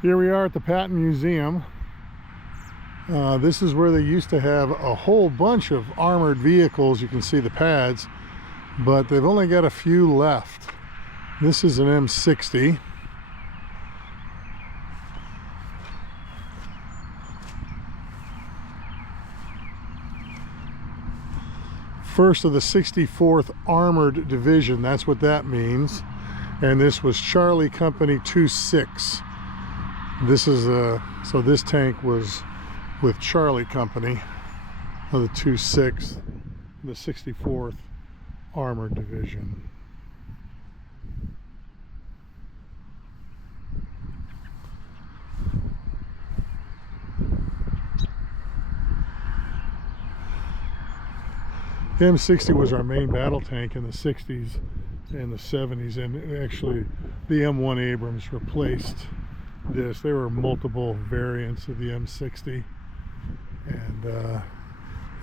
Here we are at the Patton Museum. This is where they used to have a whole bunch of armored vehicles. You can see the pads, but they've only got a few left. This is an M60. First of the 64th Armored Division, that's what that means. And this was Charlie Company 26. This is so this tank was with Charlie Company of the 26th, the 64th Armored Division. The M60 was our main battle tank in the 60s and the 70s, and actually the M1 Abrams replaced this. There were multiple variants of the M60, and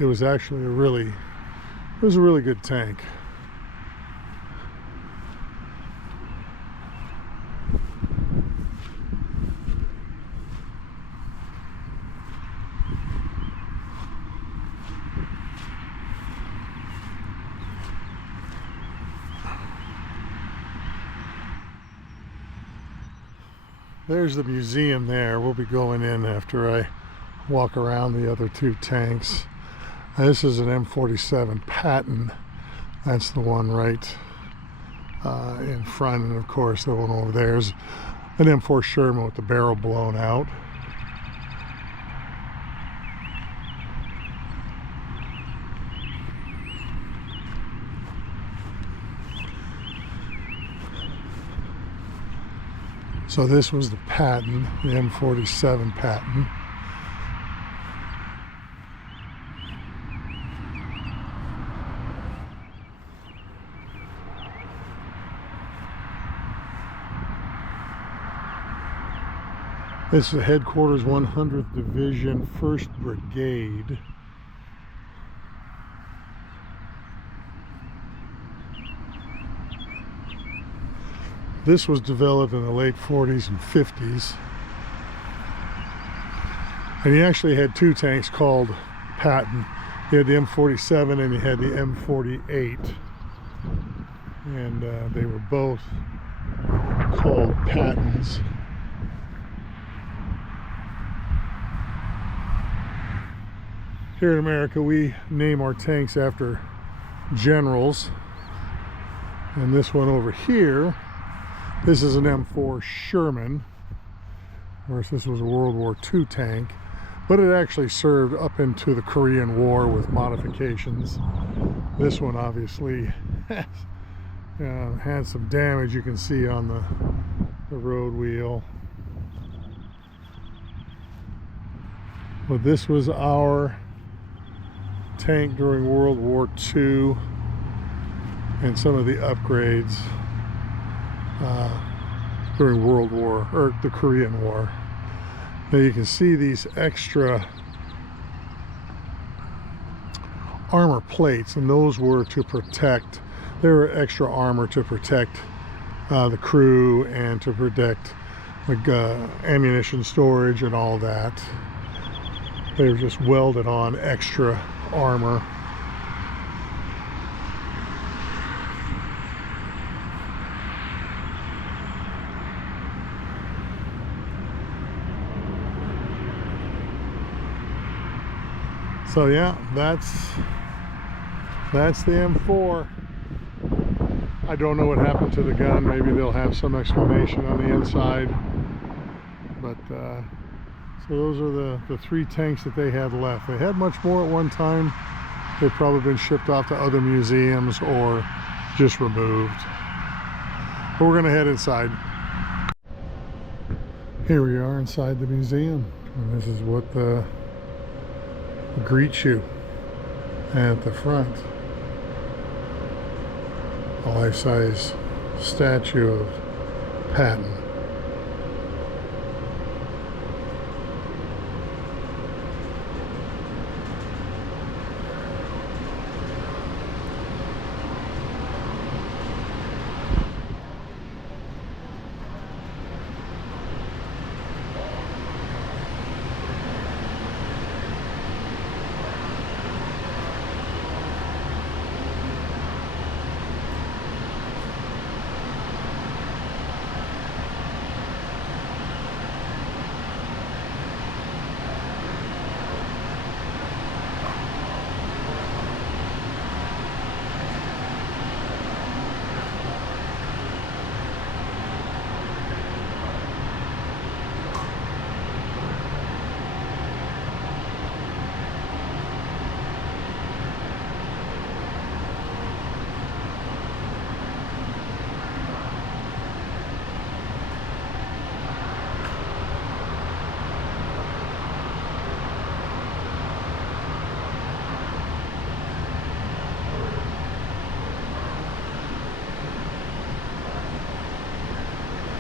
it was actually a really good tank. There's the museum there. We'll be going in after I walk around the other two tanks. This is an M47 Patton. That's the one right in front, and of course the one over there is an M4 Sherman with the barrel blown out. So this was the Patton, the M47 Patton. This is the Headquarters 100th Division, 1st Brigade. This was developed in the late 40s and 50s. And he actually had two tanks called Patton. He had the M47 and he had the M48. And they were both called Pattons. Here in America, we name our tanks after generals. And this one over here, this is an M4 Sherman. Of course, this was a World War II tank, but it actually served up into the Korean War with modifications. This one obviously has, had some damage. You can see on the road wheel. But this was our tank during World War II and some of the upgrades during World War, or the Korean War. Now you can see these extra armor plates, and those were to protect, they were extra armor to protect the crew and to protect like ammunition storage and all that. They were just welded on extra armor. So yeah, that's the M4. I don't know what happened to the gun. Maybe they'll have some explanation on the inside. But so those are the three tanks that they had left. They had much more at one time. They've probably been shipped off to other museums or just removed. But we're gonna head inside. Here we are inside the museum, and this is what greets you at the front. A life-size statue of Patton.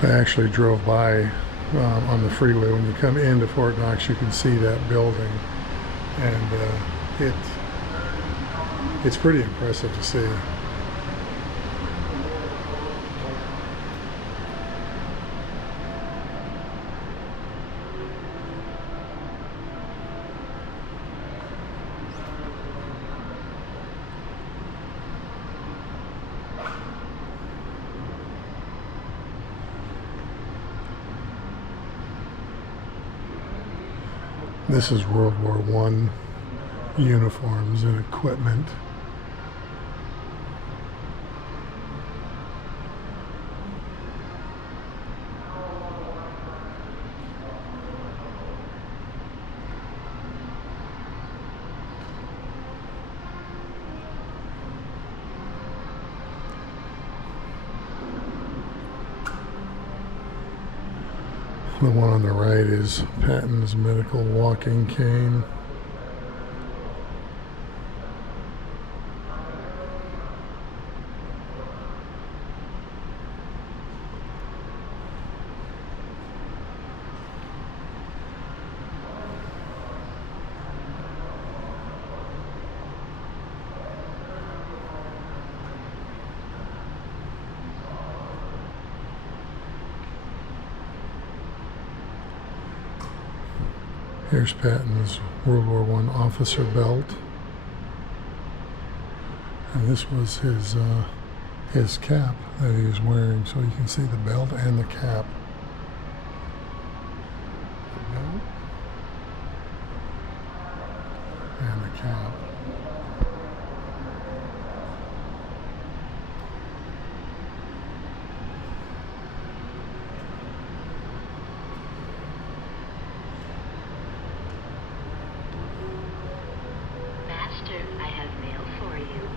I actually drove by on the freeway. When you come into Fort Knox, you can see that building, and it's pretty impressive to see. This is World War I uniforms and equipment. The one on the right is Patton's medical walking cane. Here's Patton's World War I officer belt, and this was his cap that he was wearing, so you can see the belt and the cap. The belt and the cap. I have mail for you.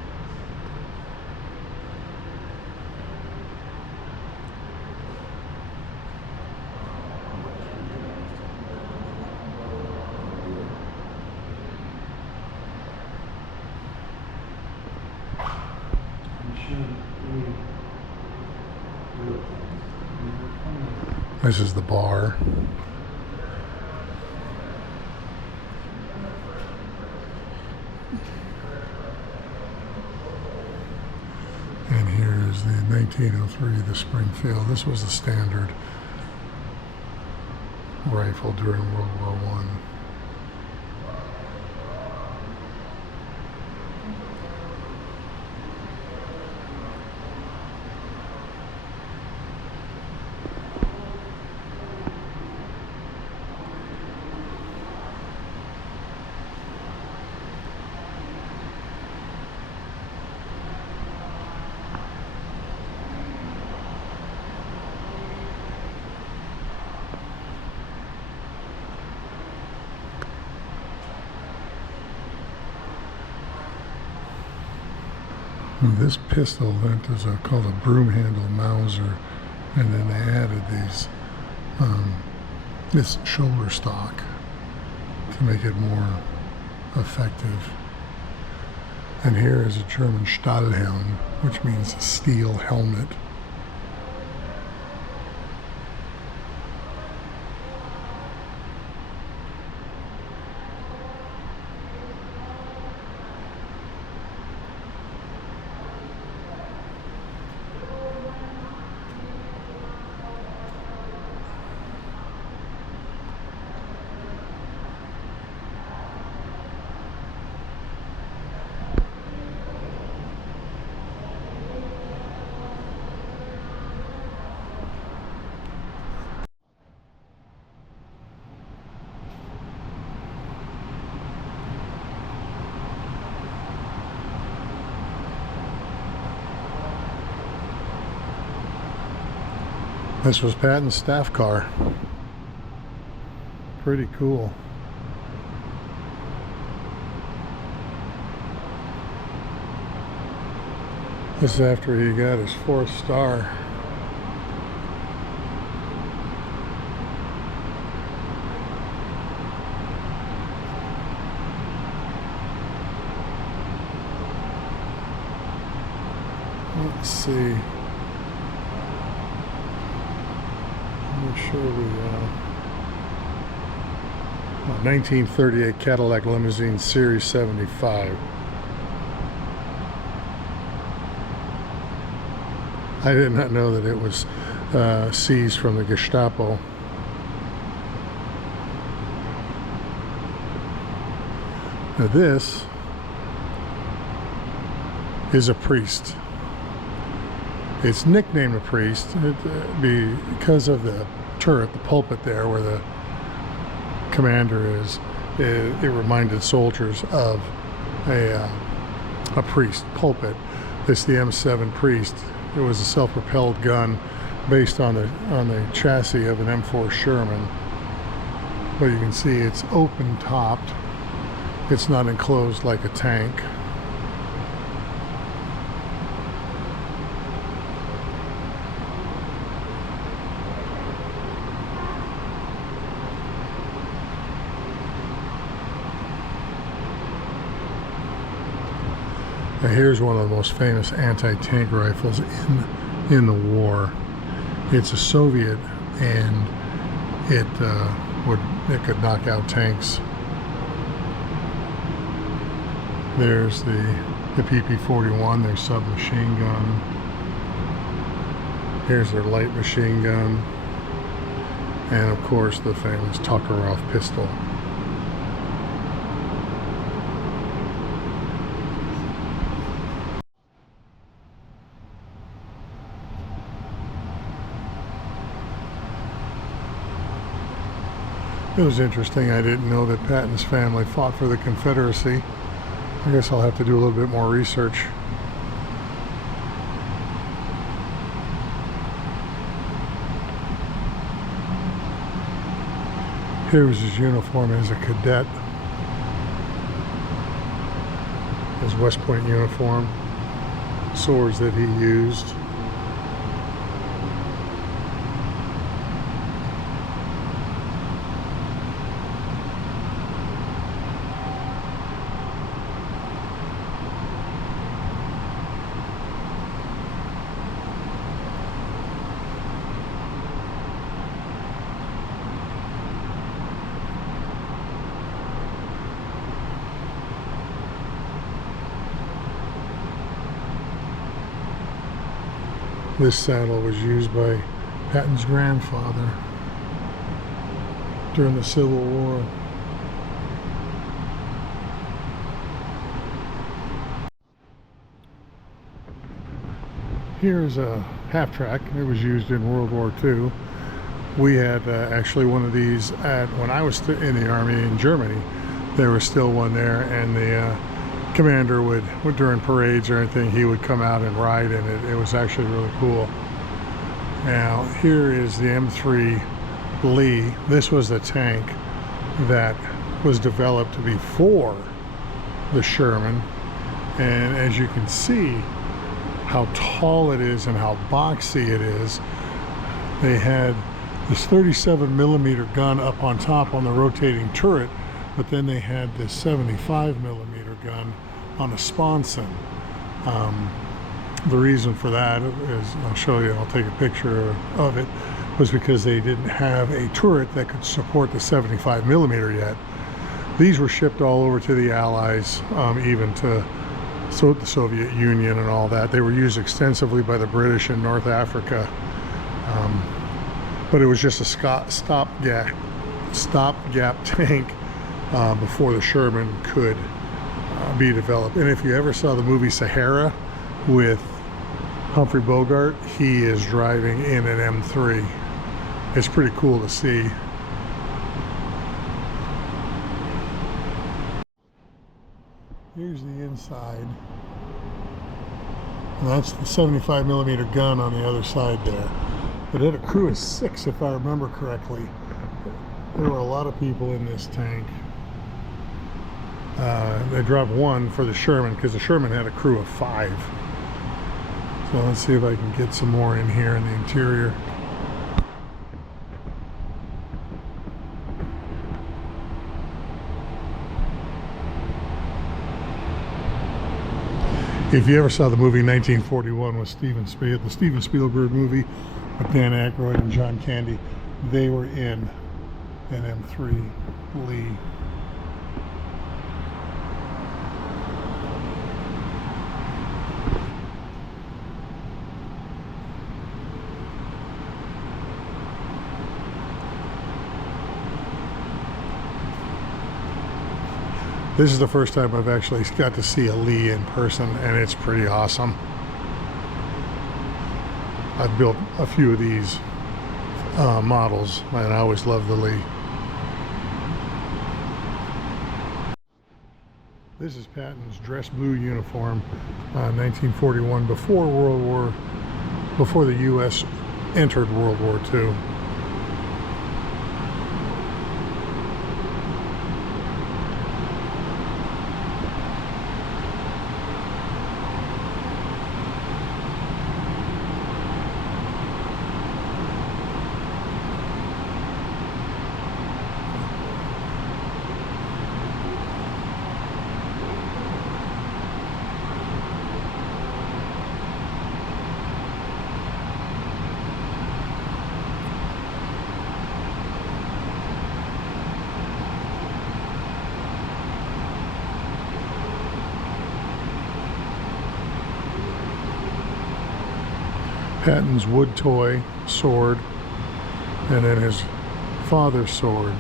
This is the bar. And here is the 1903, the Springfield. This was the standard rifle during World War I. This pistol that is called a broom handle Mauser, and then they added these this shoulder stock to make it more effective. And here is a German Stahlhelm, which means a steel helmet. This was Patton's staff car. Pretty cool. This is after he got his 4th star. Let's see. Chevy 1938 Cadillac Limousine Series 75. I did not know that it was seized from the Gestapo. Now this is a priest. It's nicknamed a priest because of the turret, the pulpit there where the commander is. It reminded soldiers of a priest pulpit. It's the M7 Priest. It was a self-propelled gun based on the chassis of an M4 Sherman. But you can see it's open topped. It's not enclosed like a tank. Now here's one of the most famous anti-tank rifles in the war. It's a Soviet, and it could knock out tanks. There's the PP-41, their submachine gun. Here's their light machine gun, and of course the famous Tokarev pistol. It was interesting. I didn't know that Patton's family fought for the Confederacy. I guess I'll have to do a little bit more research. Here was his uniform as a cadet. His West Point uniform. Swords that he used. This saddle was used by Patton's grandfather during the Civil War. Here's a half track. It was used in World War II. We had actually one of these when I was in the Army in Germany. There was still one there, and the commander would during parades or anything, he would come out and ride in it. It was actually really cool. Now here is the M3 Lee. This was the tank that was developed before the Sherman, and as you can see how tall it is and how boxy it is, they had this 37mm gun up on top on the rotating turret, but then they had this 75mm gun on a sponson. The reason for that is, I'll show you, I'll take a picture of it, was because they didn't have a turret that could support the 75mm yet. These were shipped all over to the Allies, even to the Soviet Union and all that. They were used extensively by the British in North Africa, but it was just a stopgap tank before the Sherman could be developed. And if you ever saw the movie Sahara with Humphrey Bogart, he is driving in an M3. It's pretty cool to see. Here's the inside. And that's the 75mm gun on the other side there. But it had a crew of 6, if I remember correctly. There were a lot of people in this tank. They dropped 1 for the Sherman because the Sherman had a crew of 5. So let's see if I can get some more in here in the interior. If you ever saw the movie 1941 with the Steven Spielberg movie with Dan Aykroyd and John Candy, they were in an M3 Lee. This is the first time I've actually got to see a Lee in person, and it's pretty awesome. I've built a few of these models, and I always love the Lee. This is Patton's dress blue uniform, 1941, before the U.S. entered World War II. Patton's wood toy sword, and then his father's sword.